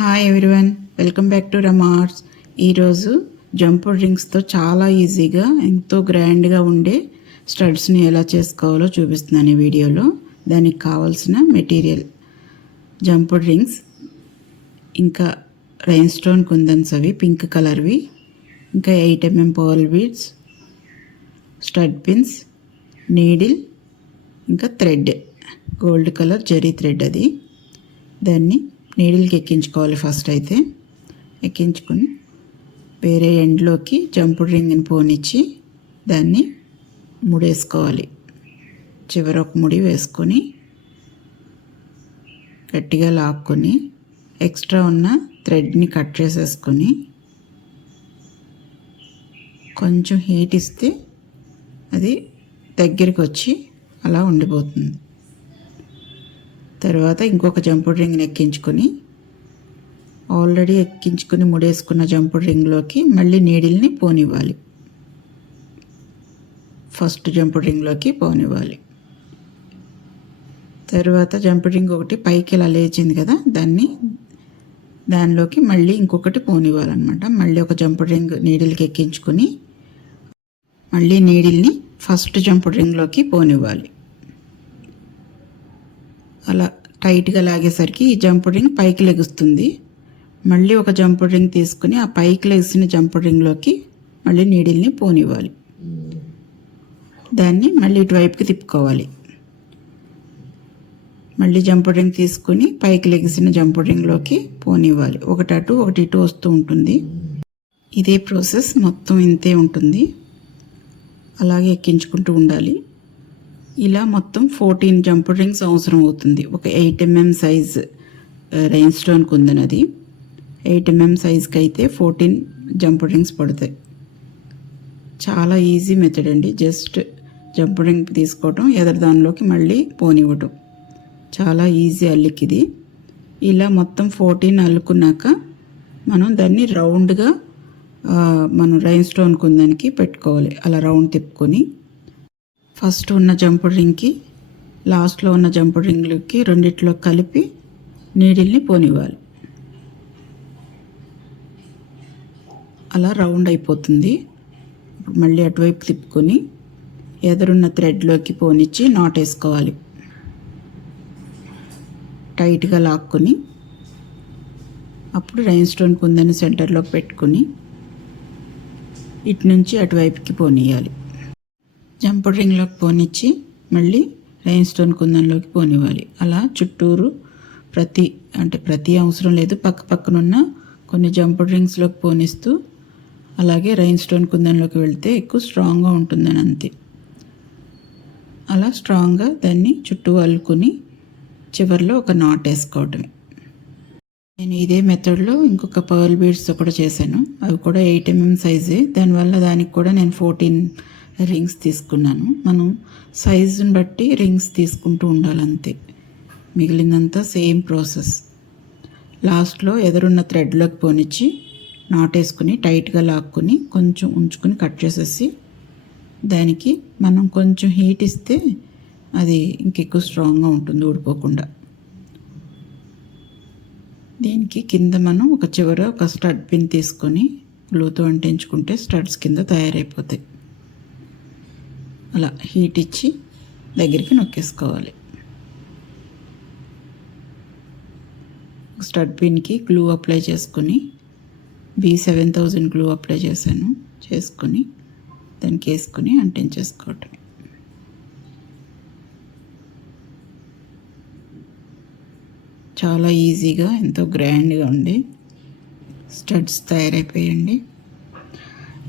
Hi everyone, welcome back to రమార్స్. ఈరోజు jumper రింగ్స్తో చాలా ఈజీగా ఎంతో గ్రాండ్గా ఉండే స్టడ్స్ని ఎలా చేసుకోవాలో చూపిస్తున్నాను ఈ వీడియోలో. దానికి కావాల్సిన మెటీరియల్ జంపర్ రింగ్స్, ఇంకా రైన్ స్టోన్ కుందన్స్, అవి పింక్ కలర్వి, ఇంకా 8mm pearl beads, stud pins, needle, ఇంకా thread, gold colour zari thread. అది దాన్ని నీడిల్కి ఎక్కించుకోవాలి. ఫస్ట్ అయితే ఎక్కించుకొని వేరే ఎండ్లోకి జంపుడ్ రింగ్ని పోనిచ్చి దాన్ని ముడేసుకోవాలి. చివర ఒక ముడి వేసుకొని గట్టిగా లాక్కొని ఎక్స్ట్రా ఉన్న థ్రెడ్ని కట్ చేసేసుకొని కొంచెం హీట్ ఇస్తే అది దగ్గరికి వచ్చి అలా ఉండిపోతుంది. తర్వాత ఇంకొక జంపుడ్ రింగ్ని ఎక్కించుకొని ఆల్రెడీ ఎక్కించుకొని ముడేసుకున్న జంపుడ్ రింగ్లోకి మళ్ళీ నీడిల్ని పోనివ్వాలి. ఫస్ట్ జంపుడ్ రింగ్లోకి పోనివ్వాలి. తర్వాత జంపుడ్ రింగ్ ఒకటి పైకి ఇలా లేచింది కదా, దానిలోకి మళ్ళీ ఇంకొకటి పోనివ్వాలన్నమాట. మళ్ళీ ఒక జంపుడ్ రింగ్ నీడిల్కి ఎక్కించుకొని మళ్ళీ నీడిల్ని ఫస్ట్ జంపుడ్ రింగ్లోకి పోనివ్వాలి. అలా టైట్గా లాగేసరికి ఈ జంపుడ్ రింగ్ పైకి లెగుస్తుంది. మళ్ళీ ఒక జంపుడ్ రింగ్ తీసుకుని ఆ పైకి లెగిసిన జంపుడ్ రింగ్లోకి మళ్ళీ నీడిల్ని పోనివ్వాలి. దాన్ని మళ్ళీ ఇటువైపుకి తిప్పుకోవాలి. మళ్ళీ జంపుడ్ రింగ్ తీసుకుని పైకి లెగిసిన జంపుడ్ రింగ్లోకి పోనివ్వాలి. ఒకటి అటు ఒకటి ఇటు వస్తూ ఉంటుంది. ఇదే ప్రాసెస్ మొత్తం ఇంతే ఉంటుంది. అలాగే ఎక్కించుకుంటూ ఉండాలి. ఇలా మొత్తం 14 జంపుడ్ రింగ్స్ అవసరం అవుతుంది. ఒక 8mm సైజ్ రైన్ స్టోన్ కుందనది. 8mm సైజ్కి అయితే 14 జంపుడ్ రింగ్స్ పడతాయి. చాలా ఈజీ మెథడ్ అండి. జస్ట్ జంపుడ్ రింగ్ తీసుకోవటం, ఎదరు దానిలోకి మళ్ళీ పోనివ్వటం. చాలా ఈజీ అల్లికి ఇది. ఇలా మొత్తం 14 అల్లుకున్నాక మనం దాన్ని రౌండ్గా మనం రైన్ స్టోన్ కుందనికి పెట్టుకోవాలి. అలా రౌండ్ తిప్పుకొని ఫస్ట్ ఉన్న జంపుడ్ రింగ్కి లాస్ట్లో ఉన్న జంపుడ్ రింగ్లకి రెండిట్లో కలిపి నీడిల్ని పోనివ్వాలి. అలా రౌండ్ అయిపోతుంది. మళ్ళీ అటువైపు తిప్పుకొని ఎదురున్న థ్రెడ్లోకి పోనిచ్చి నాట్ వేసుకోవాలి. టైట్గా లాక్కొని అప్పుడు రైన్ స్టోన్ కుందని సెంటర్లో పెట్టుకొని ఇటు నుంచి అటువైపుకి పోనీయాలి. జంపుడ్ రింగ్లోకి పోనిచ్చి మళ్ళీ రైన్ స్టోన్ కుందన్లోకి పోనివ్వాలి. అలా చుట్టూరు ప్రతి అవసరం లేదు, పక్క పక్కనున్న కొన్ని జంపుడ్ రింగ్స్లోకి పోనిస్తూ అలాగే రైన్ స్టోన్ కుందన్లోకి వెళ్తే ఎక్కువ స్ట్రాంగ్గా ఉంటుందని అంతే. అలా స్ట్రాంగ్గా దాన్ని చుట్టూ అల్లుకొని చివరిలో ఒక నాట్ వేసుకోవటమే. నేను ఇదే మెథడ్లో ఇంకొక పర్ల్ బీడ్స్తో కూడా చేశాను. అవి కూడా 8mm సైజే. దానివల్ల దానికి కూడా నేను 14 రింగ్స్ తీసుకున్నాను. మనం సైజుని బట్టి రింగ్స్ తీసుకుంటూ ఉండాలంతే. మిగిలినంతా సేమ్ ప్రాసెస్. లాస్ట్లో ఎదురున్న థ్రెడ్లోకి పోనిచ్చి నాటేసుకుని టైట్గా లాక్కుని కొంచెం ఉంచుకుని కట్ చేసేసి దానికి మనం కొంచెం హీట్ ఇస్తే అది ఇంకెక్కువ స్ట్రాంగ్గా ఉంటుంది, ఊడిపోకుండా. దీనికి కింద మనం ఒక చివర ఒక స్టడ్ పిన్ తీసుకొని గ్లూతో అంటించుకుంటే స్టడ్స్ కింద తయారైపోతాయి. అలా హీట్ ఇచ్చి దగ్గరికి నొక్కేసుకోవాలి. స్టడ్ పిన్కి గ్లూ అప్లై చేసుకొని B7000 గ్లూ అప్లై చేసుకొని దానికి వేసుకొని అంటించేసుకోవటం. చాలా ఈజీగా ఎంతో గ్రాండ్గా ఉండి స్టడ్స్ తయారైపోయండి.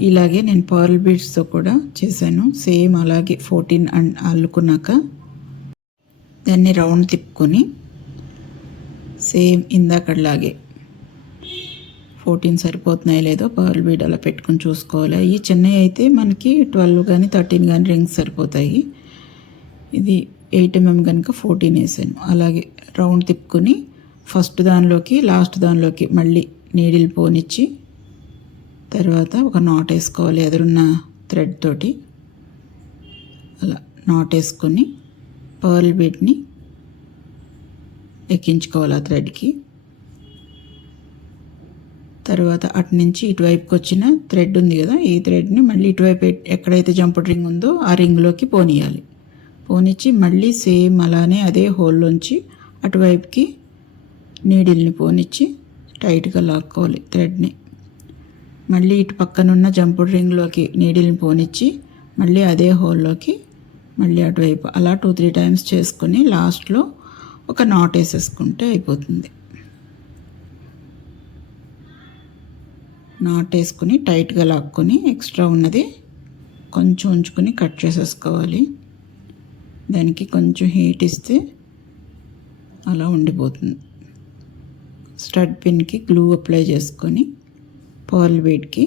ఇలాగే నేను పర్ల్ బీడ్స్తో కూడా చేశాను. సేమ్ అలాగే 14 అల్లుకున్నాక దాన్ని రౌండ్ తిప్పుకొని సేమ్ ఇందాకలాగే 14 సరిపోతున్నాయో లేదో పర్ల్ బీడ్ అలా పెట్టుకొని చూసుకోవాలి. ఈ చిన్నవి అయితే మనకి 12 కానీ 13 కానీ రింగ్స్ సరిపోతాయి. ఇది 8mm కనుక 14 వేసాను. అలాగే రౌండ్ తిప్పుకొని ఫస్ట్ దానిలోకి లాస్ట్ దానిలోకి మళ్ళీ నీడిల్ పోనిచ్చి తర్వాత ఒక నాట్ వేసుకోవాలి. ఎదురున్న థ్రెడ్ తోటి అలా నాట్ వేసుకొని పర్ల్ బీడ్ని ఎక్కించుకోవాలి ఆ థ్రెడ్కి. తర్వాత అటు నుంచి ఇటువైపుకి వచ్చిన థ్రెడ్ ఉంది కదా, ఈ థ్రెడ్ని మళ్ళీ ఇటువైపు ఎక్కడైతే జంపుడ్ రింగ్ ఉందో ఆ రింగ్లోకి పోనీయాలి. పోనిచ్చి మళ్ళీ సేమ్ అలానే అదే హోల్లోంచి అటువైపుకి నీడిల్ని పోనిచ్చి టైట్గా లాక్కోవాలి థ్రెడ్ని. మళ్ళీ ఇటు పక్కనున్న జంపుడ్ రింగ్లోకి నీడిల్ని పోనిచ్చి మళ్ళీ అదే హోల్లోకి మళ్ళీ అటువైపు అలా 2-3 టైమ్స్ చేసుకుని లాస్ట్లో ఒక నాట్ వేసేసుకుంటే అయిపోతుంది. నాట్ వేసుకుని టైట్గా లాక్కొని ఎక్స్ట్రా ఉన్నది కొంచెం ఉంచుకొని కట్ చేసేసుకోవాలి. దానికి కొంచెం హీట్ ఇస్తే అలా ఉండిపోతుంది. స్టడ్ పిన్కి గ్లూ అప్లై చేసుకొని పర్ల్ బీడ్కి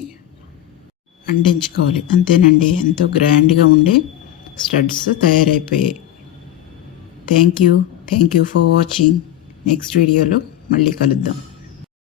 అంటించుకోవాలి. అంతేనండి, ఎంతో గ్రాండ్గా ఉండే స్టడ్స్ తయారైపోయాయి. Thank you for watching. Next వీడియోలో మళ్ళీ కలుద్దాం.